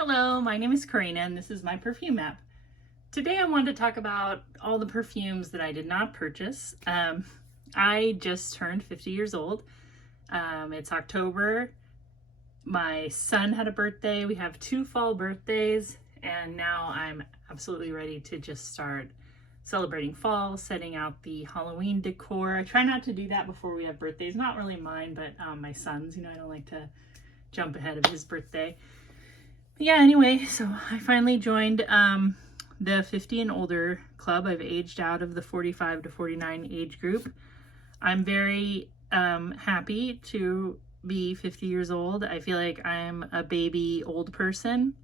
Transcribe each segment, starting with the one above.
Hello, my name is Karina and this is my perfume map. Today I wanted to talk about all the perfumes that I did not purchase. I just turned 50 years old. It's October. My son had a birthday. We have 2 fall birthdays and now I'm absolutely ready to just start celebrating fall, setting out the Halloween decor. I try not to do that before we have birthdays. Not really mine, but my son's. I don't like to jump ahead of his birthday. Yeah, anyway, so I finally joined the 50 and older club. I've aged out of the 45 to 49 age group. I'm very happy to be 50 years old. I feel like I'm a baby old person.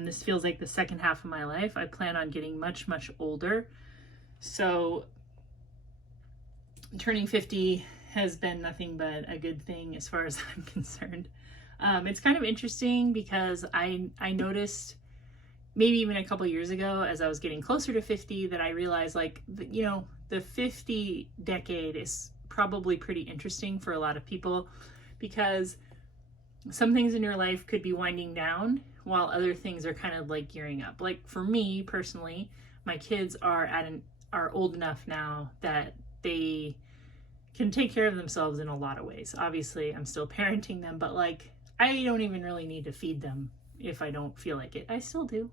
This feels like the second half of my life. I plan on getting much, much older. So turning 50 has been nothing but a good thing as far as I'm concerned. It's kind of interesting because I noticed maybe even a couple years ago as I was getting closer to 50 that I realized the 50 decade is probably pretty interesting for a lot of people because some things in your life could be winding down while other things are kind of like gearing up. Like for me personally, my kids are old enough now that they can take care of themselves in a lot of ways. Obviously, I'm still parenting them, but I don't even really need to feed them if I don't feel like it. I still do.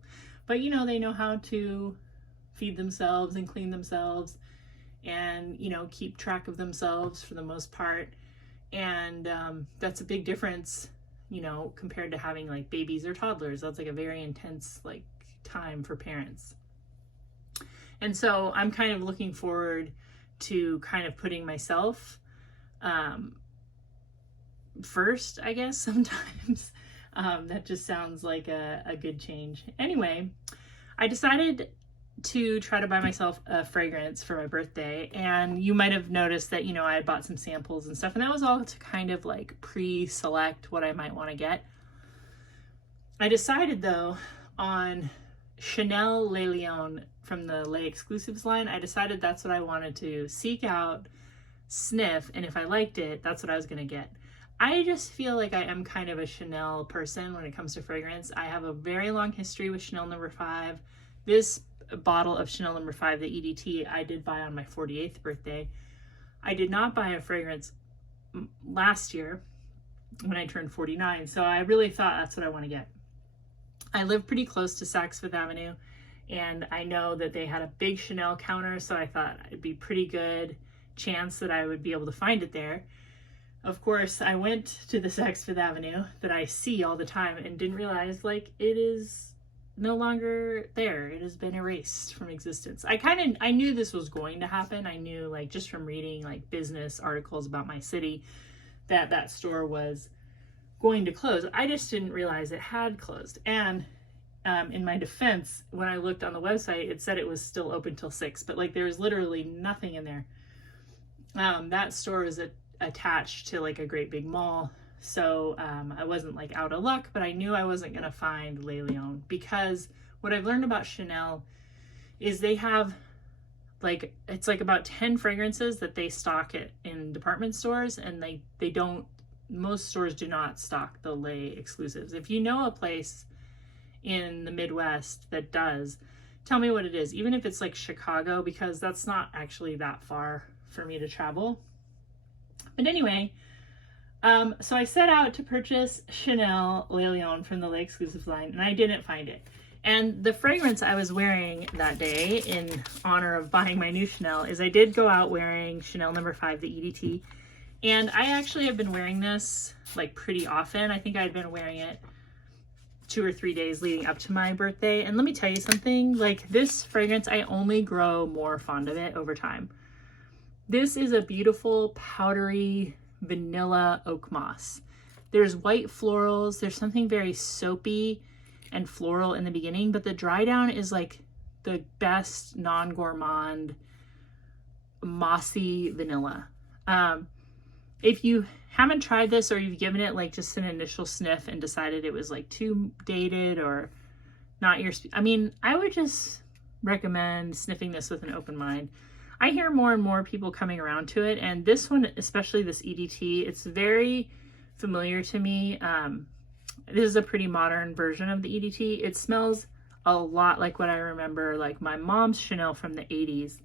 But they know how to feed themselves and clean themselves and, keep track of themselves for the most part. And that's a big difference, compared to having babies or toddlers. That's a very intense time for parents. And so I'm kind of looking forward to kind of putting myself first, I guess, sometimes. That just sounds like a good change. Anyway, I decided to try to buy myself a fragrance for my birthday, and you might have noticed that, I had bought some samples and stuff, and that was all to kind of pre-select what I might want to get. I decided though on Chanel Le Lion from the Les Exclusifs line. I decided that's what I wanted to seek out, sniff, and if I liked it, that's what I was going to get. I just feel like I am kind of a Chanel person when it comes to fragrance. I have a very long history with Chanel No. 5. This bottle of Chanel No. 5, the EDT, I did buy on my 48th birthday. I did not buy a fragrance last year when I turned 49, so I really thought that's what I want to get. I live pretty close to Saks Fifth Avenue, and I know that they had a big Chanel counter, so I thought it'd be pretty good chance that I would be able to find it there. Of course, I went to the Saks Fifth Avenue that I see all the time and didn't realize it is no longer there. It has been erased from existence. I knew this was going to happen. I knew just from reading business articles about my city that store was going to close. I just didn't realize it had closed. And in my defense, when I looked on the website, it said it was still open till 6, but there was literally nothing in there. That store was attached to a great big mall, so I wasn't out of luck, but I knew I wasn't gonna find Le Lion because what I've learned about Chanel is they have it's about 10 fragrances that they stock it in department stores, and they don't, most stores do not stock the Les Exclusifs. If you know a place in the Midwest that does, tell me what it is, even if it's Chicago, because that's not actually that far for me to travel. But anyway, so I set out to purchase Chanel Le Lion from the Les Exclusifs line, and I didn't find it. And the fragrance I was wearing that day in honor of buying my new Chanel is I did go out wearing Chanel No. 5, the EDT. And I actually have been wearing this pretty often. I think I'd been wearing it 2 or 3 days leading up to my birthday. And let me tell you something, this fragrance, I only grow more fond of it over time. This is a beautiful powdery vanilla oak moss. There's white florals. There's something very soapy and floral in the beginning, but the dry down is the best non-gourmand mossy vanilla. If you haven't tried this, or you've given it just an initial sniff and decided it was too dated or not your, I would just recommend sniffing this with an open mind. I hear more and more people coming around to it, and this one, especially this EDT, it's very familiar to me. This is a pretty modern version of the EDT. It smells a lot like what I remember like my mom's Chanel from the 80s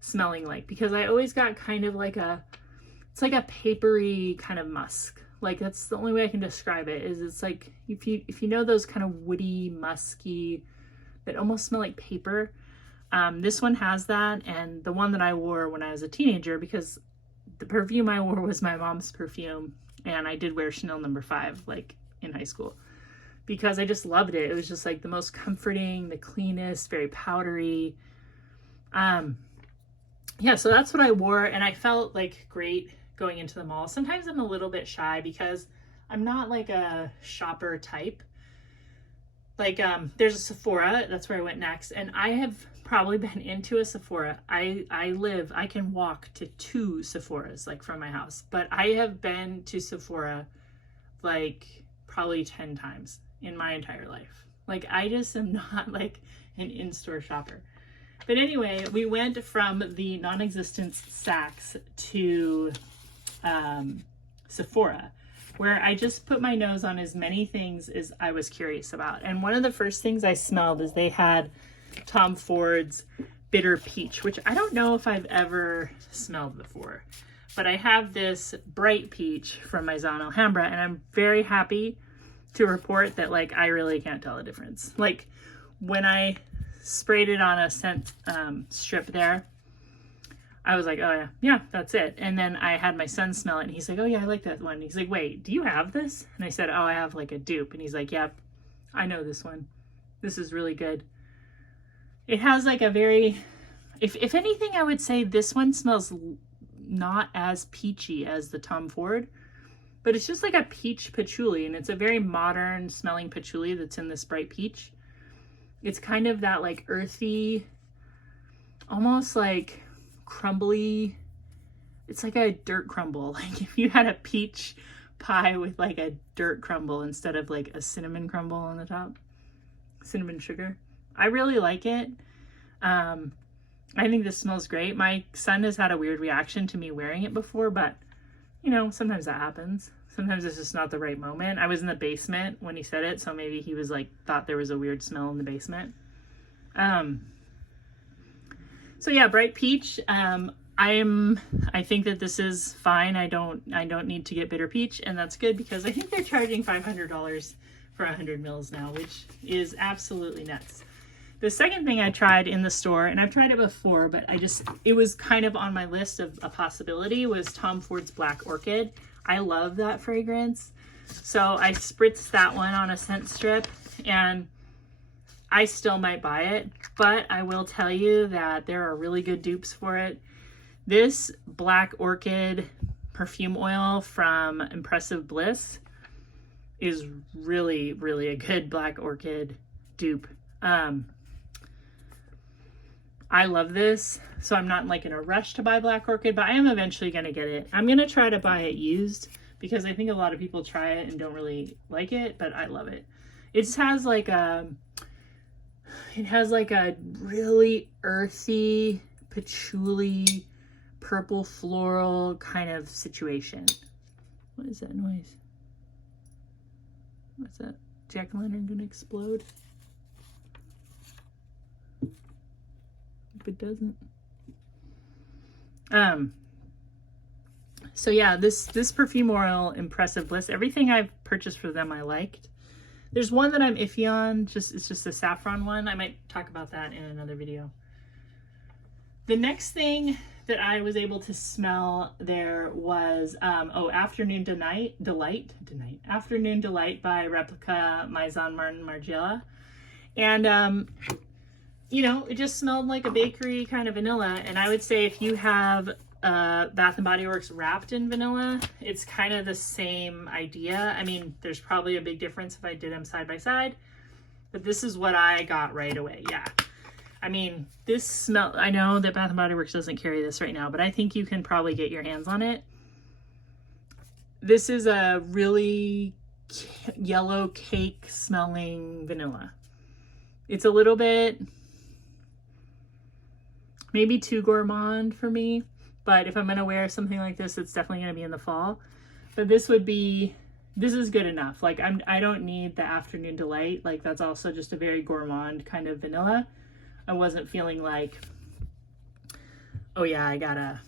smelling like, because I always got kind of like it's like a papery kind of musk. Like that's the only way I can describe it, is it's like if you know those kind of woody, musky that almost smell like paper. This one has that, and the one that I wore when I was a teenager, because the perfume I wore was my mom's perfume, and I did wear Chanel No. 5 like in high school because I just loved it. It was just like the most comforting, the cleanest, very powdery. Yeah, so that's what I wore, and I felt like great going into the mall. Sometimes I'm a little bit shy because I'm not like a shopper type. Like there's a Sephora, that's where I went next, and I have probably been into a Sephora. I can walk to 2 Sephoras like from my house, but I have been to Sephora like probably 10 times in my entire life. Like I just am not like an in-store shopper. But anyway, we went from the non-existent Saks to Sephora, where I just put my nose on as many things as I was curious about. And one of the first things I smelled is they had Tom Ford's Bitter Peach, which I don't know if I've ever smelled before. But I have this Bright Peach from Maison Alhambra, and I'm very happy to report that like I really can't tell the difference. Like when I sprayed it on a scent strip there, I was like, oh yeah, that's it. And then I had my son smell it, and he's like, oh yeah, I like that one. He's like, wait, do you have this? And I said, oh, I have like a dupe. And he's like, yep, I know this one. This is really good. It has like a very, if anything, I would say this one smells not as peachy as the Tom Ford, but it's just like a peach patchouli, and it's a very modern smelling patchouli that's in this Bright Peach. It's kind of that like earthy, almost like crumbly, it's like a dirt crumble. Like if you had a peach pie with like a dirt crumble instead of like a cinnamon crumble on the top, cinnamon sugar. I really like it. I think this smells great. My son has had a weird reaction to me wearing it before, but you know, sometimes that happens. Sometimes it's just not the right moment. I was in the basement when he said it, so maybe he was like, thought there was a weird smell in the basement. So yeah, Bright Peach. I think that this is fine. I don't need to get Bitter Peach, and that's good because I think they're charging $500 for 100 mils now, which is absolutely nuts. The second thing I tried in the store, and I've tried it before, but it was kind of on my list of a possibility, was Tom Ford's Black Orchid. I love that fragrance. So I spritzed that one on a scent strip, and I still might buy it, but I will tell you that there are really good dupes for it. This Black Orchid perfume oil from Impressive Bliss is really, really a good Black Orchid dupe. I love this, so I'm not like in a rush to buy Black Orchid, but I am eventually going to get it. I'm going to try to buy it used because I think a lot of people try it and don't really like it, but I love it. It just has like a really earthy, patchouli, purple floral kind of situation. What is that noise? What's that? Jack-o'-lantern gonna explode? Hope it doesn't. So yeah, this perfume oil, Impressive Bliss, everything I've purchased for them I liked. There's one that I'm iffy on, it's just the saffron one. I might talk about that in another video. The next thing that I was able to smell there was, Afternoon Delight by Replica, Maison, Margiela. And, you know, it just smelled like a bakery kind of vanilla. And I would say if you have Bath & Body Works wrapped in vanilla, it's kind of the same idea. I mean, there's probably a big difference if I did them side by side, but this is what I got right away. Yeah. I mean, this smell, I know that Bath & Body Works doesn't carry this right now, but I think you can probably get your hands on it. This is a really yellow cake smelling vanilla. It's a little bit, maybe too gourmand for me, but if I'm going to wear something like this, it's definitely going to be in the fall. But this would be this is good enough. Like I don't need the Afternoon Delight. Like that's also just a very gourmand kind of vanilla. I wasn't feeling like, oh yeah, I gotta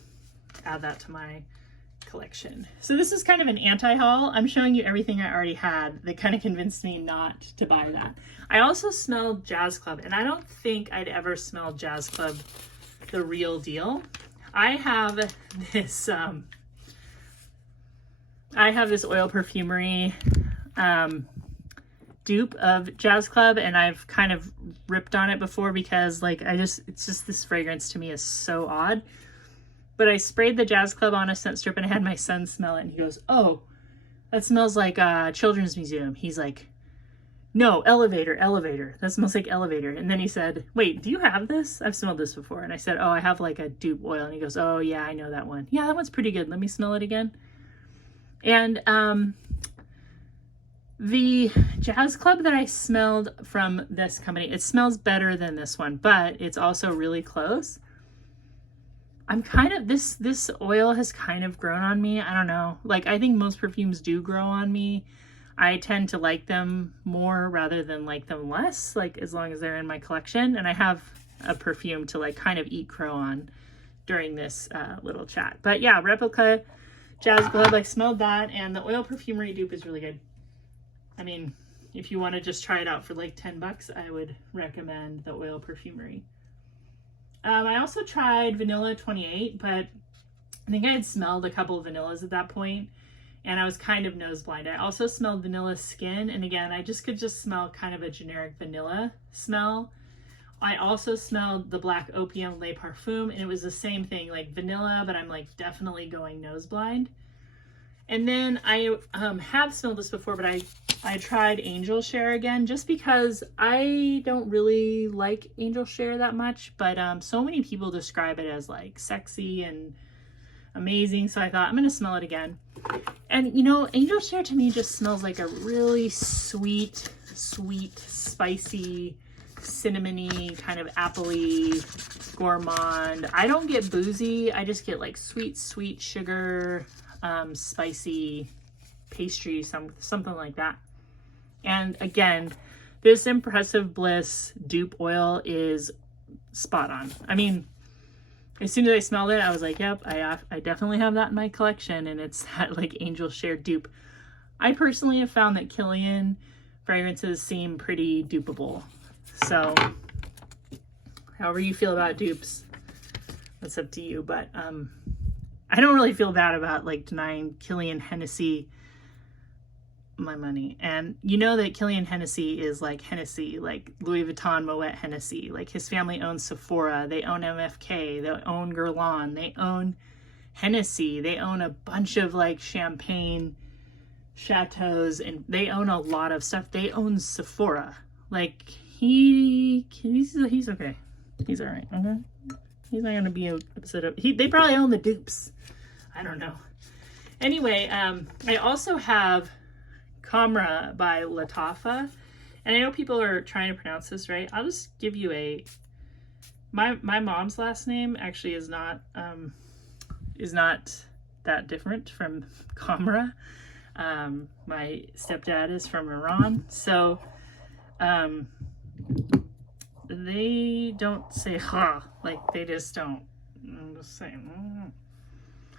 add that to my collection. So this is kind of an anti-haul. I'm showing you everything I already had that kind of convinced me not to buy that. I also smelled Jazz Club, and I don't think I'd ever smelled Jazz Club the real deal. I have this oil perfumery dupe of Jazz Club, and I've kind of ripped on it before because like it's just this fragrance to me is so odd. But I sprayed the Jazz Club on a scent strip and I had my son smell it, and he goes, oh, that smells like a children's museum. He's like, no, elevator. That smells like elevator. And then he said, wait, do you have this? I've smelled this before. And I said, oh, I have like a dupe oil. And he goes, oh yeah, I know that one. Yeah, that one's pretty good. Let me smell it again. And the Jazz Club that I smelled from this company, it smells better than this one, but it's also really close. I'm kind of, this oil has kind of grown on me. I don't know. Like, I think most perfumes do grow on me. I tend to like them more rather than like them less, like as long as they're in my collection. And I have a perfume to like kind of eat crow on during this little chat. But yeah, Replica Jazz Club, I smelled that, and the oil perfumery dupe is really good. I mean, if you want to just try it out for like 10 bucks, I would recommend the oil perfumery. I also tried Vanilla 28, but I think I had smelled a couple of vanillas at that point, and I was kind of nose blind. I also smelled Vanilla Skin, and again, I just could smell kind of a generic vanilla smell. I also smelled the Black Opium Le Parfum, and it was the same thing, like vanilla, but I'm like definitely going nose blind. And then I have smelled this before, but I tried Angel Share again, just because I don't really like Angel Share that much, but so many people describe it as like sexy and amazing, so I thought I'm gonna smell it again. And you know, Angel Share to me just smells like a really sweet, spicy, cinnamony, kind of appley, gourmand. I don't get boozy, I just get like sweet sugar, spicy pastry, something like that. And again, this Impressive Bliss dupe oil is spot on. I mean, as soon as I smelled it, I was like, yep, I definitely have that in my collection, and it's that like Angel Share dupe. I personally have found that Kilian fragrances seem pretty dupeable. So however you feel about dupes, that's up to you. But I don't really feel bad about like denying Kilian Hennessy my money. And you know that Kilian Hennessy is like Hennessy, like Louis Vuitton Moet Hennessy. Like his family owns Sephora, they own MFK, they own Guerlain, they own Hennessy, they own a bunch of like champagne chateaus, and they own a lot of stuff. They own Sephora. Like he's okay. He's all right. Okay. He's not gonna be upset. They probably own the dupes. I don't know. Anyway, I also have Camera by Lattafa, and I know people are trying to pronounce this right. I'll just give you my mom's last name actually is not that different from Camera. My stepdad is from Iran, so they don't say ha, like they just don't. I'm just saying.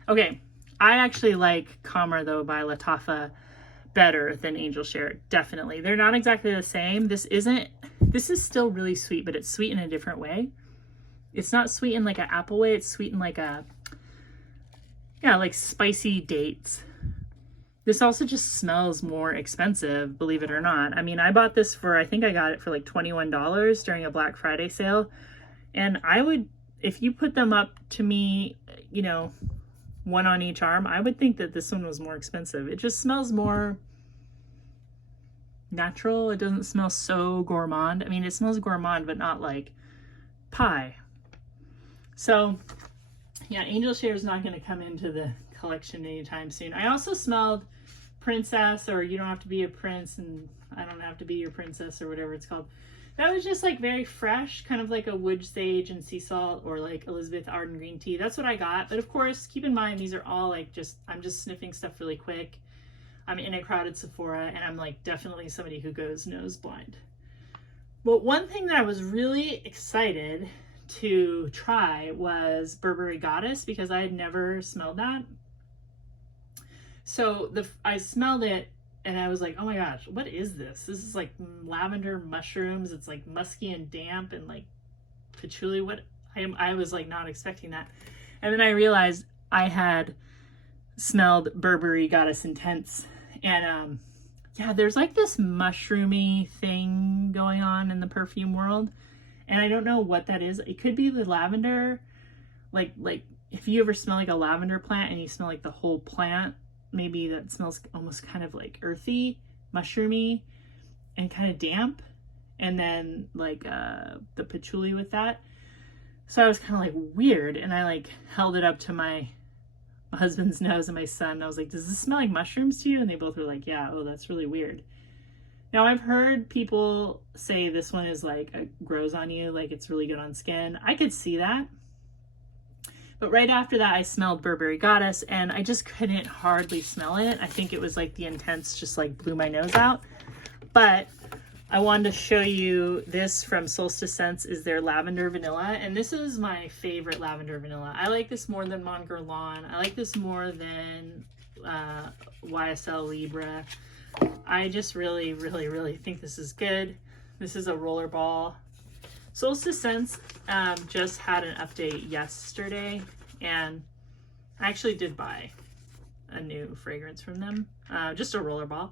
Okay, I actually like Camera though by Lattafa better than Angel Share, definitely. They're not exactly the same. This is still really sweet, but it's sweet in a different way. It's not sweet in like an apple way, it's sweet in like like spicy dates. This also just smells more expensive, believe it or not. I mean, I bought this I think I got it for like $21 during a Black Friday sale. And I would, if you put them up to me, you know, one on each arm, I would think that this one was more expensive. It just smells more natural. It doesn't smell so gourmand. I mean, it smells gourmand, but not like pie. So yeah, Angel Share is not going to come into the collection anytime soon. I also smelled Princess, or You Don't Have to Be a Prince and I Don't Have to Be Your Princess, or whatever it's called. That was just like very fresh, kind of like a wood sage and sea salt, or like Elizabeth Arden green tea. That's what I got. But of course, keep in mind, these are all like I'm just sniffing stuff really quick. I'm in a crowded Sephora, and I'm like definitely somebody who goes nose blind. But one thing that I was really excited to try was Burberry Goddess, because I had never smelled that. So I smelled it and I was like, oh my gosh, what is this? This is like lavender mushrooms. It's like musky and damp and like patchouli. What I was like not expecting that. And then I realized I had smelled Burberry Goddess Intense. And yeah, there's like this mushroomy thing going on in the perfume world. And I don't know what that is. It could be the lavender. Like if you ever smell like a lavender plant and you smell like the whole plant, maybe that smells almost kind of like earthy, mushroomy, and kind of damp. And then like the patchouli with that. So I was kind of like weird, and I like held it up to my husband's nose and my son, and I was like, does this smell like mushrooms to you? And they both were like, yeah. Oh, that's really weird. Now I've heard people say this one is like grows on you, like it's really good on skin. I could see that. But right after that, I smelled Burberry Goddess, and I just couldn't hardly smell it. I think it was like the Intense just like blew my nose out. But I wanted to show you this from Solstice Scents, is their Lavender Vanilla. And this is my favorite Lavender Vanilla. I like this more than Mon Guerlain. I like this more than YSL Libre. I just really, really, really think this is good. This is a rollerball. Solstice Scents just had an update yesterday, and I actually did buy a new fragrance from them, just a rollerball.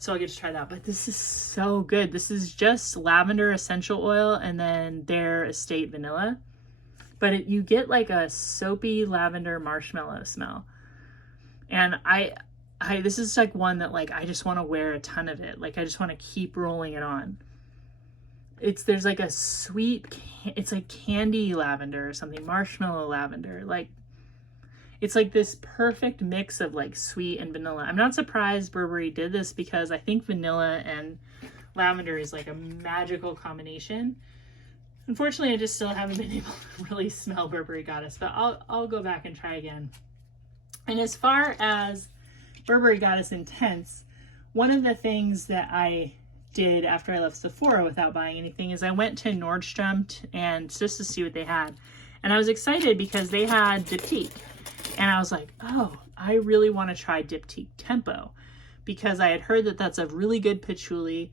So I'll get to try that, but this is so good. This is just lavender essential oil and then their estate vanilla, but you get like a soapy lavender marshmallow smell. And this is like one that like I just want to wear a ton of it. Like I just want to keep rolling it on. There's like a sweet, it's like candy lavender or something, marshmallow lavender. Like it's like this perfect mix of like sweet and vanilla. I'm not surprised Burberry did this, because I think vanilla and lavender is like a magical combination. Unfortunately, I just still haven't been able to really smell Burberry Goddess, but I'll go back and try again. And as far as Burberry Goddess Intense, one of the things that I did after I left Sephora without buying anything is I went to Nordstrom and just to see what they had. And I was excited because they had diptyque. And I was like, oh, I really want to try diptyque Tempo, because I had heard that that's a really good patchouli.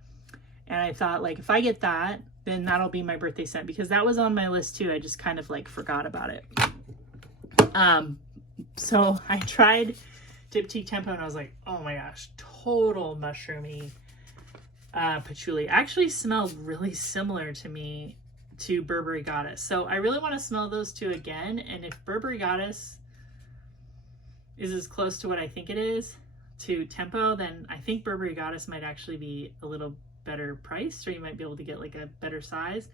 And I thought, like, if I get that, then that'll be my birthday scent, because that was on my list too. I just kind of like forgot about it. So I tried diptyque Tempo and I was like, oh my gosh, total mushroomy patchouli. Actually smelled really similar to me to Burberry Goddess. So I really want to smell those two again. And if Burberry Goddess is as close to what I think it is to Tempo, then I think Burberry Goddess might actually be a little better priced, or you might be able to get like a better size.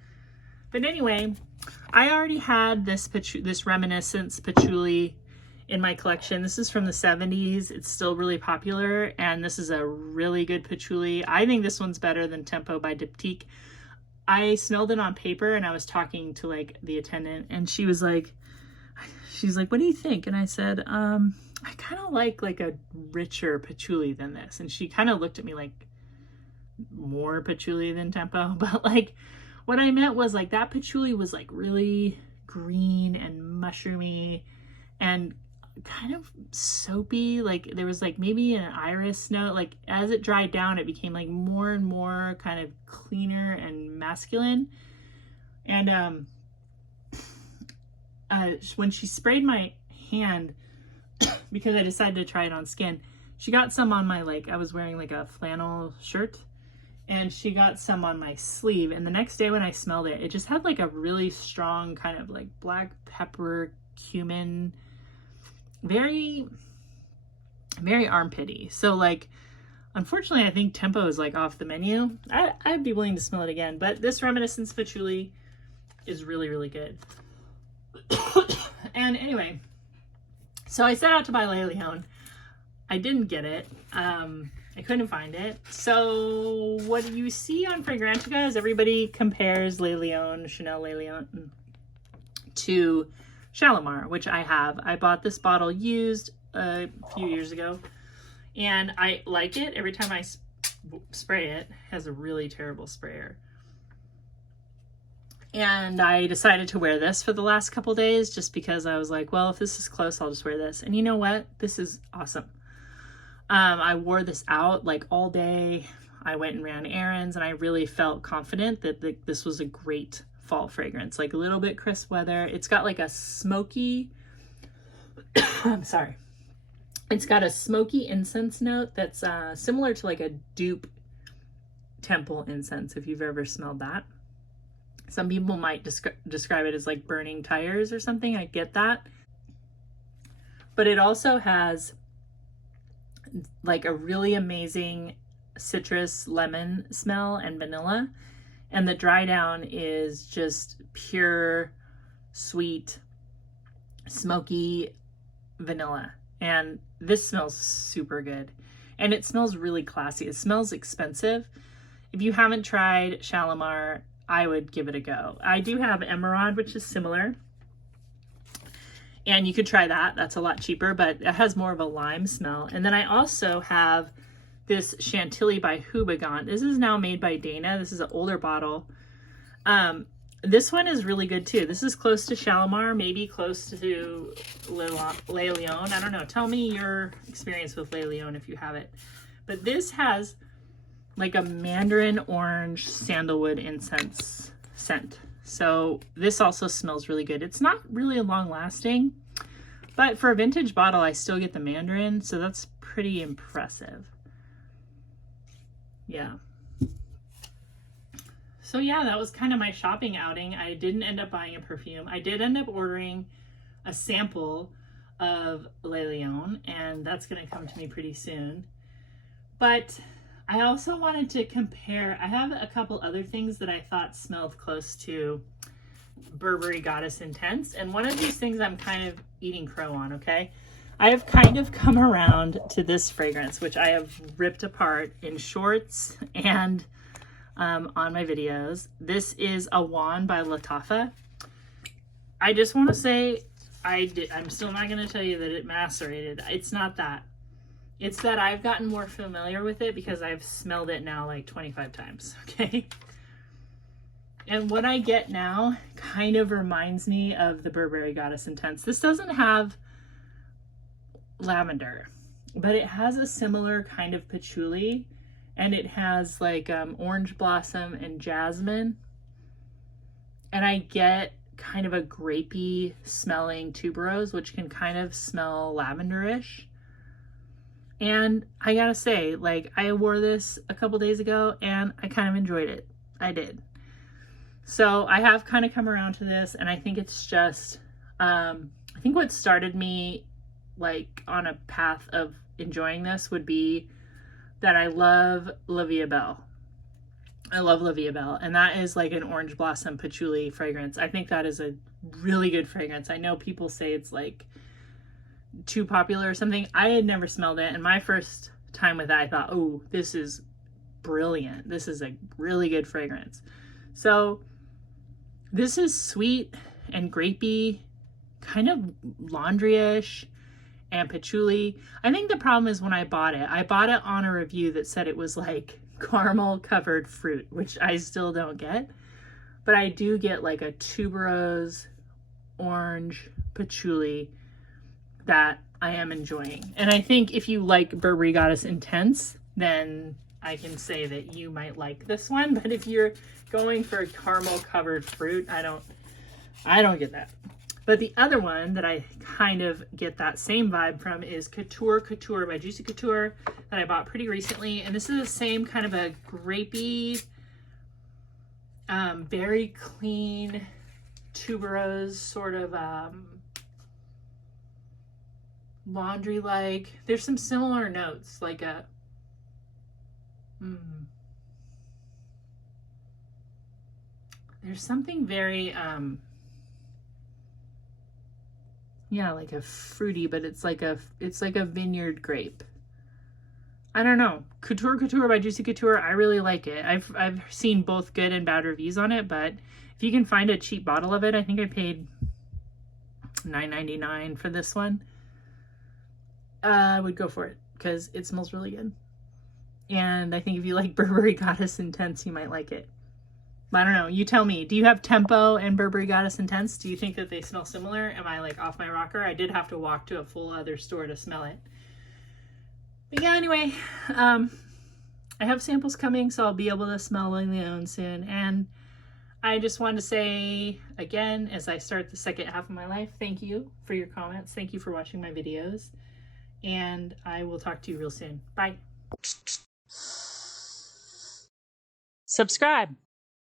But anyway, I already had this Reminiscence Patchouli in my collection. This is from the 70s. It's still really popular, and this is a really good patchouli. I think this one's better than Tempo by Diptyque. I smelled it on paper, and I was talking to like the attendant, and she's like, what do you think? And I said, I kind of like a richer patchouli than this. And she kind of looked at me like, more patchouli than Tempo. But like what I meant was like that patchouli was like really green and mushroomy and kind of soapy. Like there was like maybe an iris note. Like as it dried down, it became like more and more kind of cleaner and masculine. And when she sprayed my hand, because I decided to try it on skin, she got some on my, like, I was wearing like a flannel shirt, and she got some on my sleeve. And the next day when I smelled it, it just had like a really strong kind of like black pepper, cumin, very, very armpity. So like, unfortunately, I think Tempo is like off the menu. I'd be willing to smell it again, but this Reminiscence Patchouli is really, really good. And anyway, so I set out to buy Le Lion. I didn't get it. I couldn't find it. So what you see on Fragrantica is everybody compares Le Lion, Chanel Le Lion, to Shalimar, which I have. I bought this bottle used a few years ago. And I like it every time I spray it. It has a really terrible sprayer. And I decided to wear this for the last couple days just because I was like, well, if this is close, I'll just wear this. And you know what? This is awesome. I wore this out like all day. I went and ran errands, and I really felt confident that this was a great fall fragrance. Like a little bit crisp weather. It's got like a smoky, I'm sorry. It's got a smoky incense note that's similar to like a dupe temple incense, if you've ever smelled that. Some people might describe it as like burning tires or something. I get that. But it also has like a really amazing citrus lemon smell and vanilla. And the dry down is just pure, sweet, smoky vanilla. And this smells super good. And it smells really classy. It smells expensive. If you haven't tried Shalimar, I would give it a go. I do have Emerald, which is similar. And you could try that. That's a lot cheaper, but it has more of a lime smell. And then I also have this Chantilly by Houbignat. This is now made by Dana. This is an older bottle. This one is really good too. This is close to Shalimar, maybe close to Le Lion. I don't know. Tell me your experience with Le Lion if you have it. But this has like a mandarin orange sandalwood incense scent. So this also smells really good. It's not really long lasting, but for a vintage bottle, I still get the mandarin. So that's pretty impressive. Yeah. So yeah, that was kind of my shopping outing. I didn't end up buying a perfume. I did end up ordering a sample of Le Lion, and that's going to come to me pretty soon. But I also wanted to compare. I have a couple other things that I thought smelled close to Burberry Goddess Intense. And one of these things I'm kind of eating crow on, okay? I have kind of come around to this fragrance, which I have ripped apart in shorts and on my videos. This is Awaan by Lattafa. I just want to say, I'm still not going to tell you that it macerated. It's not that. It's that I've gotten more familiar with it because I've smelled it now like 25 times, okay? And what I get now kind of reminds me of the Burberry Goddess Intense. This doesn't have lavender, but it has a similar kind of patchouli, and it has like orange blossom and jasmine. And I get kind of a grapey smelling tuberose, which can kind of smell lavenderish. And I gotta say, like, I wore this a couple days ago and I kind of enjoyed it. I did. So I have kind of come around to this, and I think it's just, I think what started me like on a path of enjoying this would be that I love La Vie Belle. I love La Vie Belle, and that is like an orange blossom patchouli fragrance. I think that is a really good fragrance. I know people say it's like too popular or something. I had never smelled it, and my first time with it, I thought, oh, this is brilliant. This is a really good fragrance. So this is sweet and grapey, kind of laundry-ish and patchouli. I think the problem is when I bought it on a review that said it was like caramel covered fruit, which I still don't get, but I do get like a tuberose orange patchouli that I am enjoying. And I think if you like Burberry Goddess Intense, then I can say that you might like this one. But if you're going for caramel covered fruit, I don't get that. But the other one that I kind of get that same vibe from is Couture by Juicy Couture that I bought pretty recently. And this is the same kind of a grapey, very clean tuberose sort of laundry-like. There's some similar notes, like a there's something very yeah, like a fruity, but it's like a vineyard grape. I don't know. Couture by Juicy Couture, I really like it. I've seen both good and bad reviews on it, but if you can find a cheap bottle of it, I think I paid $9.99 for this one. I would go for it. because it smells really good. And I think if you like Burberry Goddess Intense, you might like it. But I don't know. You tell me. Do you have Tempo and Burberry Goddess Intense? Do you think that they smell similar? Am I like off my rocker? I did have to walk to a full other store to smell it. But yeah, anyway, I have samples coming, so I'll be able to smell my own soon. And I just wanted to say again, as I start the second half of my life, thank you for your comments. Thank you for watching my videos. And I will talk to you real soon. Bye. Subscribe.